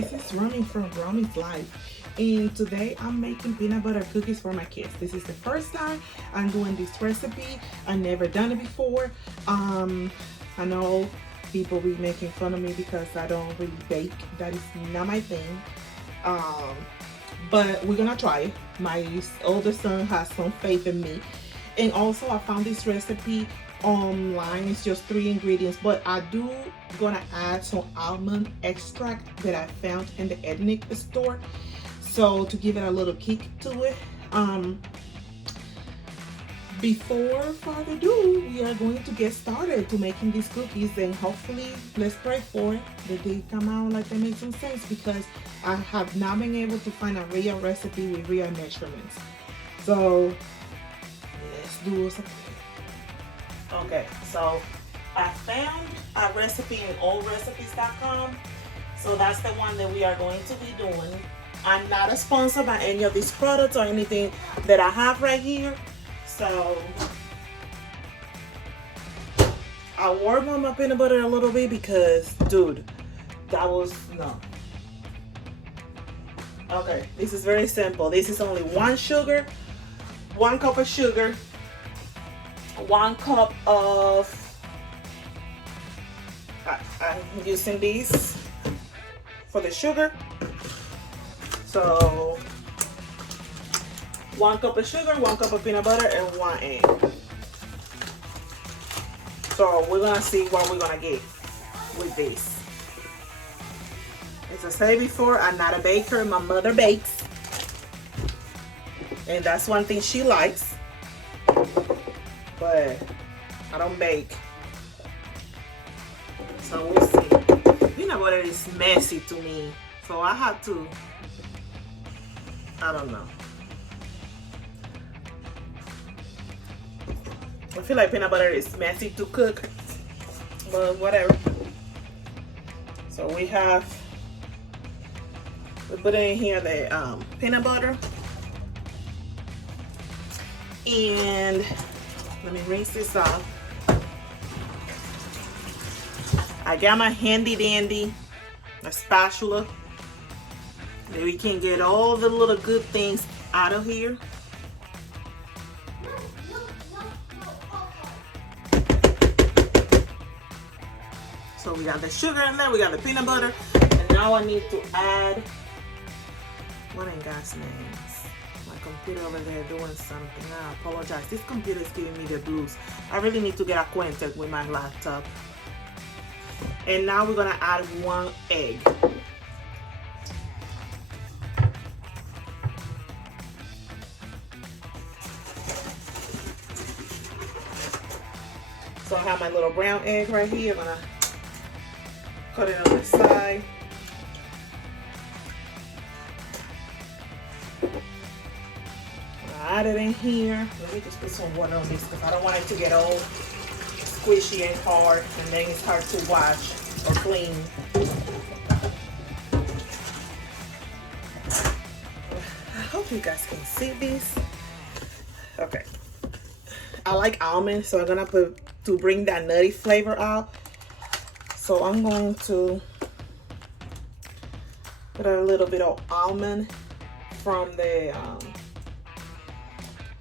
this is Romey from Romey's Life, and today I'm making peanut butter cookies for my kids. This is the first time I'm doing this recipe. I've never done it before. I know people be making fun of me because I don't really bake. That is not my thing. But we're gonna try it. My older son has some faith in me, and also I found this recipe online. It's just 3 ingredients, but I do gonna add some almond extract that I found in the ethnic store, so to give it a little kick to it. Before further ado, we are going to get started to making these cookies, and hopefully let's pray for it that they come out like they make some sense, because I have not been able to find a real recipe with real measurements. So let's do some. Okay, so I found a recipe in oldrecipes.com. So that's the one that we are going to be doing. I'm not a sponsor by any of these products or anything that I have right here. So I warmed up my peanut butter a little bit because, dude, that was, no. Okay, this is very simple. This is only 1 cup of sugar, 1 cup of, I'm using these for the sugar. So 1 cup of sugar, 1 cup of peanut butter, and 1 egg. So we're gonna see what we're gonna get with this. As I said before, I'm not a baker. My mother bakes, and that's one thing she likes. But I don't bake. So we'll see. Peanut butter is messy to me, so I have to, I don't know. I feel like peanut butter is messy to cook, but whatever. So we put in here the peanut butter, and let me rinse this off. I got my handy dandy a spatula that we can get all the little good things out of here. So we got the sugar in there, we got the peanut butter, and now I need to add, what in God's names? My computer over there doing something. I apologize. This computer is giving me the blues. I really need to get acquainted with my laptop. And now we're gonna add 1 egg. So I have my little brown egg right here. I'm gonna cut it on the side. Add it in here. Let me just put some water on this because I don't want it to get all squishy and hard, and then it's hard to wash or clean. I hope you guys can see this. Okay. I like almond, so I'm gonna put to bring that nutty flavor out. So I'm going to put a little bit of almond from the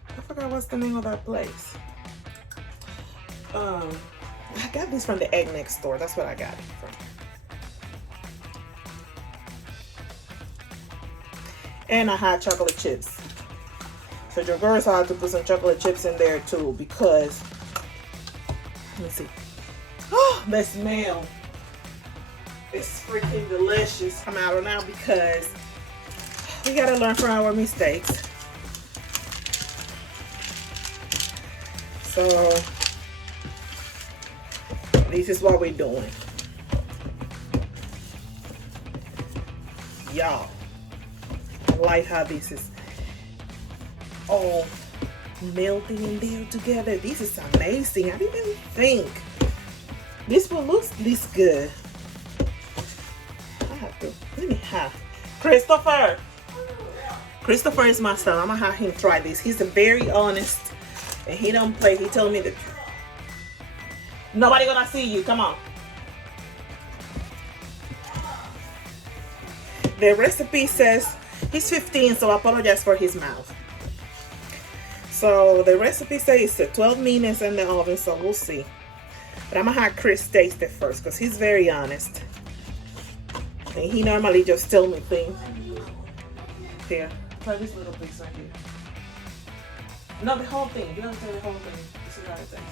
I forgot what's the name of that place. I got this from the ethnic store. That's what I got it from. And I had chocolate chips. So your girls have to put some chocolate chips in there too, because let's see. Oh, the smell is freaking delicious. I'm out now because we gotta learn from our mistakes. So this is what we're doing. Y'all, I like how this is all melting in there together. This is amazing. I didn't even think this will look this good. I have to, let me have Christopher. Christopher is my son. I'm gonna have him try this. He's very honest and he don't play. He told me the truth. Nobody gonna see you. Come on. The recipe says he's 15, so I apologize for his mouth. So the recipe says 12 minutes in the oven, so we'll see. But I'm gonna have Chris taste it first because he's very honest. And he normally just tells me things. Here, try this little piece right here. No, the whole thing. You don't tell the whole thing. This is how it tastes.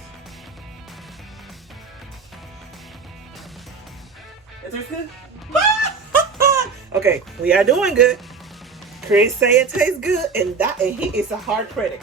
It tastes good? Okay, we are doing good. Chris say it tastes good, and he is a hard critic.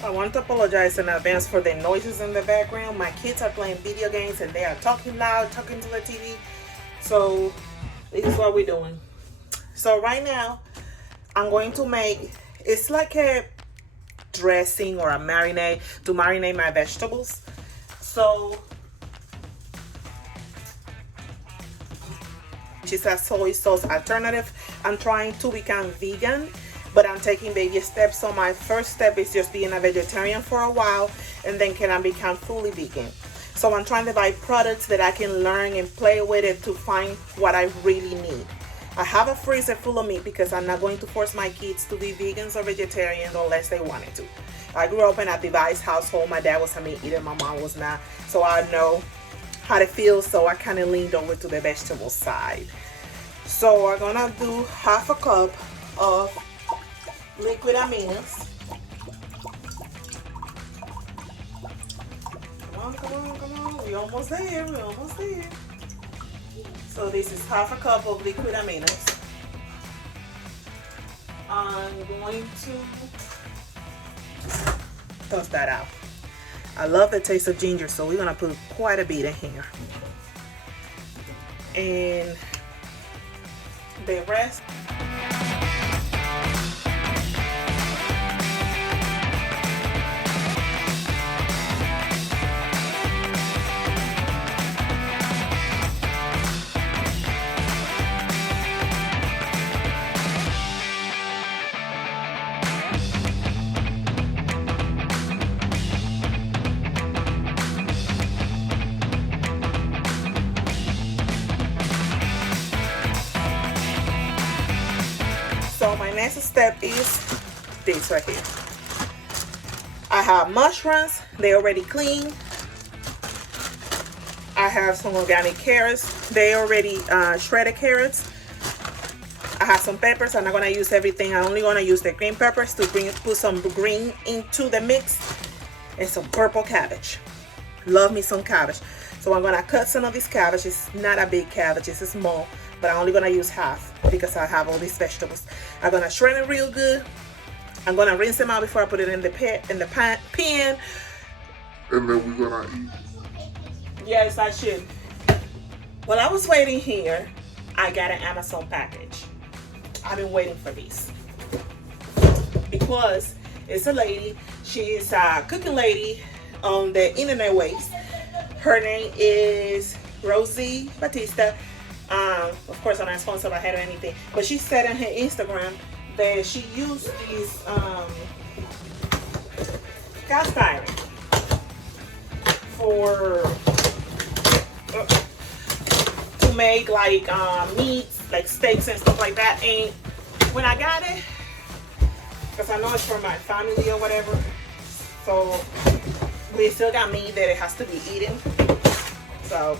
I want to apologize in advance for the noises in the background. My kids are playing video games and they are talking loud, talking to the TV. So this is what we're doing. So right now, I'm going to make, it's like a dressing or a marinade to marinate my vegetables. So it's a soy sauce alternative. I'm trying to become vegan, but I'm taking baby steps. So my first step is just being a vegetarian for a while, and then can I become fully vegan. So I'm trying to buy products that I can learn and play with it to find what I really need. I have a freezer full of meat because I'm not going to force my kids to be vegans or vegetarians unless they wanted to. I grew up in a devised household. My dad was a meat eater, my mom was not. So I know how it feels, so I kind of leaned over to the vegetable side. So we're gonna do half a cup of liquid aminos. Come on, come on, come on. We're almost there, we're almost there. So this is half a cup of liquid aminos. I'm going to toss that out. I love the taste of ginger, so we're gonna put quite a bit in here. And the rest. So my next step is this right here. I have mushrooms, they already clean. I have some organic carrots, they already shredded carrots. I have some peppers. I'm not gonna use everything. I'm only gonna use the green peppers to put some green into the mix, and some purple cabbage. Love me some cabbage. So I'm gonna cut some of this cabbage. It's not a big cabbage, it's small, but I'm only gonna use half because I have all these vegetables. I'm gonna shred it real good. I'm gonna rinse them out before I put it in the pan. And then we're gonna eat. Yes, I should. While I was waiting here, I got an Amazon package. I've been waiting for this because it's a lady. She's a cooking lady on the internet ways. Her name is Rosie Batista. Of course, I'm not sponsored by her or anything, but she said on her Instagram that she used these cast iron for to make like meats, like steaks and stuff like that. And when I got it, because I know it's for my family or whatever, so we still got meat that it has to be eaten. So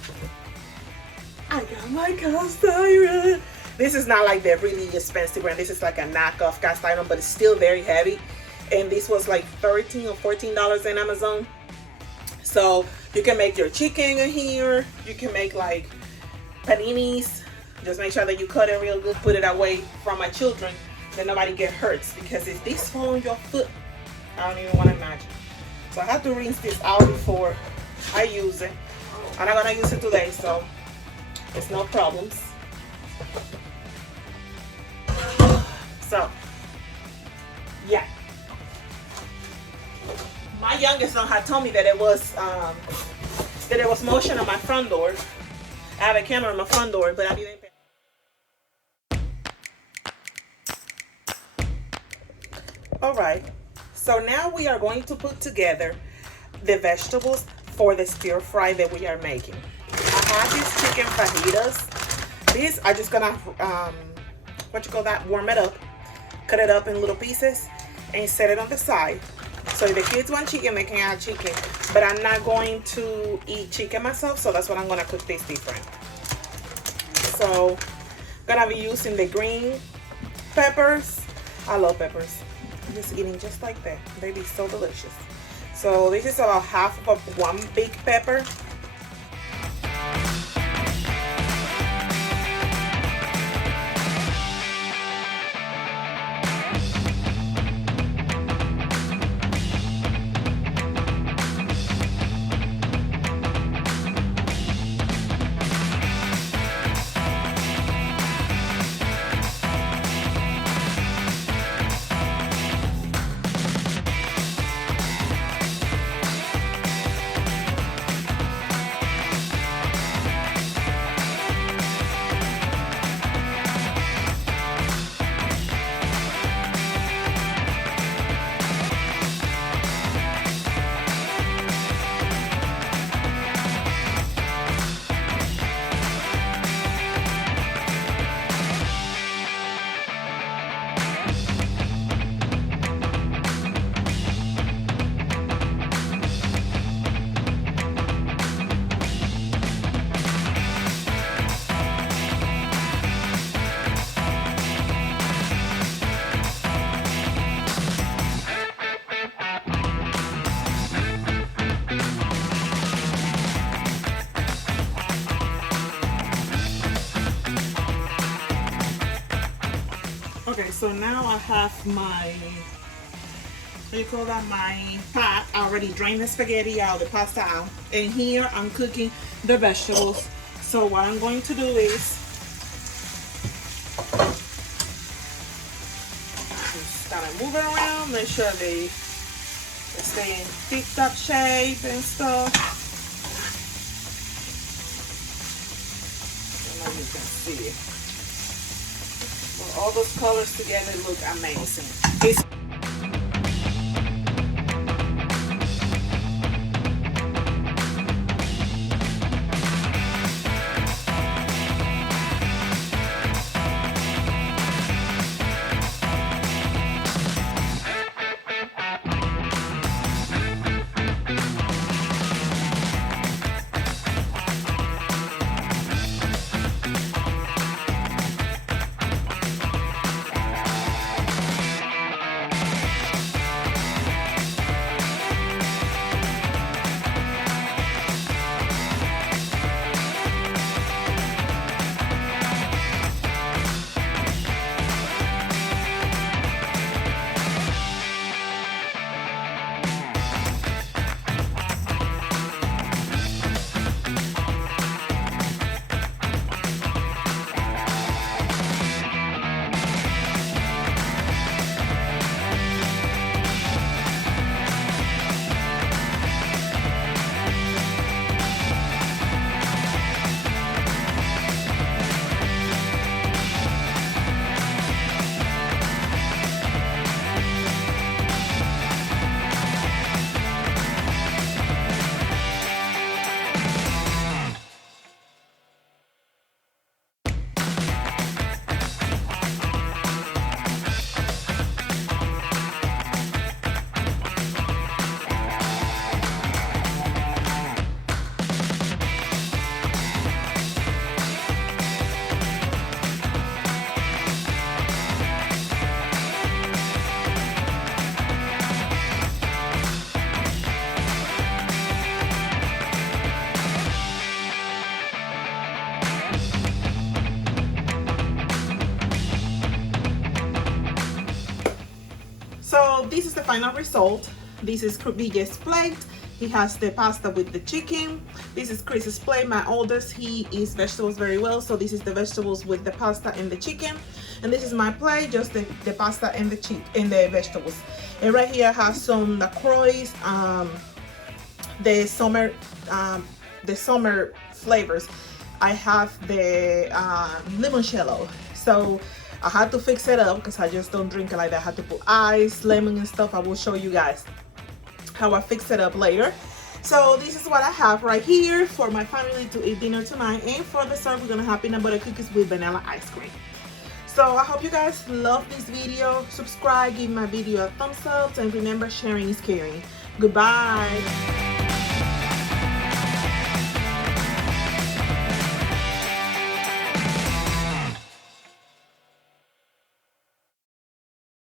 I got my cast iron. This is not like the really expensive brand. This is like a knockoff cast iron, but it's still very heavy. And this was like $13 or $14 in Amazon. So you can make your chicken in here. You can make like paninis. Just make sure that you cut it real good. Put it away from my children, that nobody get hurt. Because if this fall on your foot, I don't even want to imagine. So I have to rinse this out before I use it. I'm not gonna use it today, so it's no problems. So yeah, my youngest son had told me that it was motion on my front door. I have a camera on my front door, but I didn't pay. All right, so now we are going to put together the vegetables for the stir fry that we are making. I have these chicken fajitas. These are just gonna warm it up, cut it up in little pieces, and set it on the side. So if the kids want chicken, they can have chicken, but I'm not going to eat chicken myself, so that's what I'm gonna cook this different. So I'm gonna be using the green peppers. I love peppers. I'm just eating just like that. They be so delicious. So this is about half of one big pepper. Okay, so now I have my, what do you call that, my pot. I already drained the spaghetti out, the pasta out, and here I'm cooking the vegetables. So what I'm going to do is just kind of move it around, make sure they stay in tip-top shape and stuff. And you can see it. All those colors together look amazing. final result. This is BJ's plate. He has the pasta with the chicken. This is Chris's plate. My oldest, he eats vegetables very well, so this is the vegetables with the pasta and the chicken. And this is my plate, just the pasta and the vegetables. And right here I have some LaCroix, the summer flavors. I have the limoncello. So I had to fix it up because I just don't drink it like that. I had to put ice, lemon and stuff. I will show you guys how I fix it up later. So this is what I have right here for my family to eat dinner tonight. And for dessert, we're gonna have peanut butter cookies with vanilla ice cream. So I hope you guys love this video. Subscribe, give my video a thumbs up, and remember, sharing is caring. Goodbye.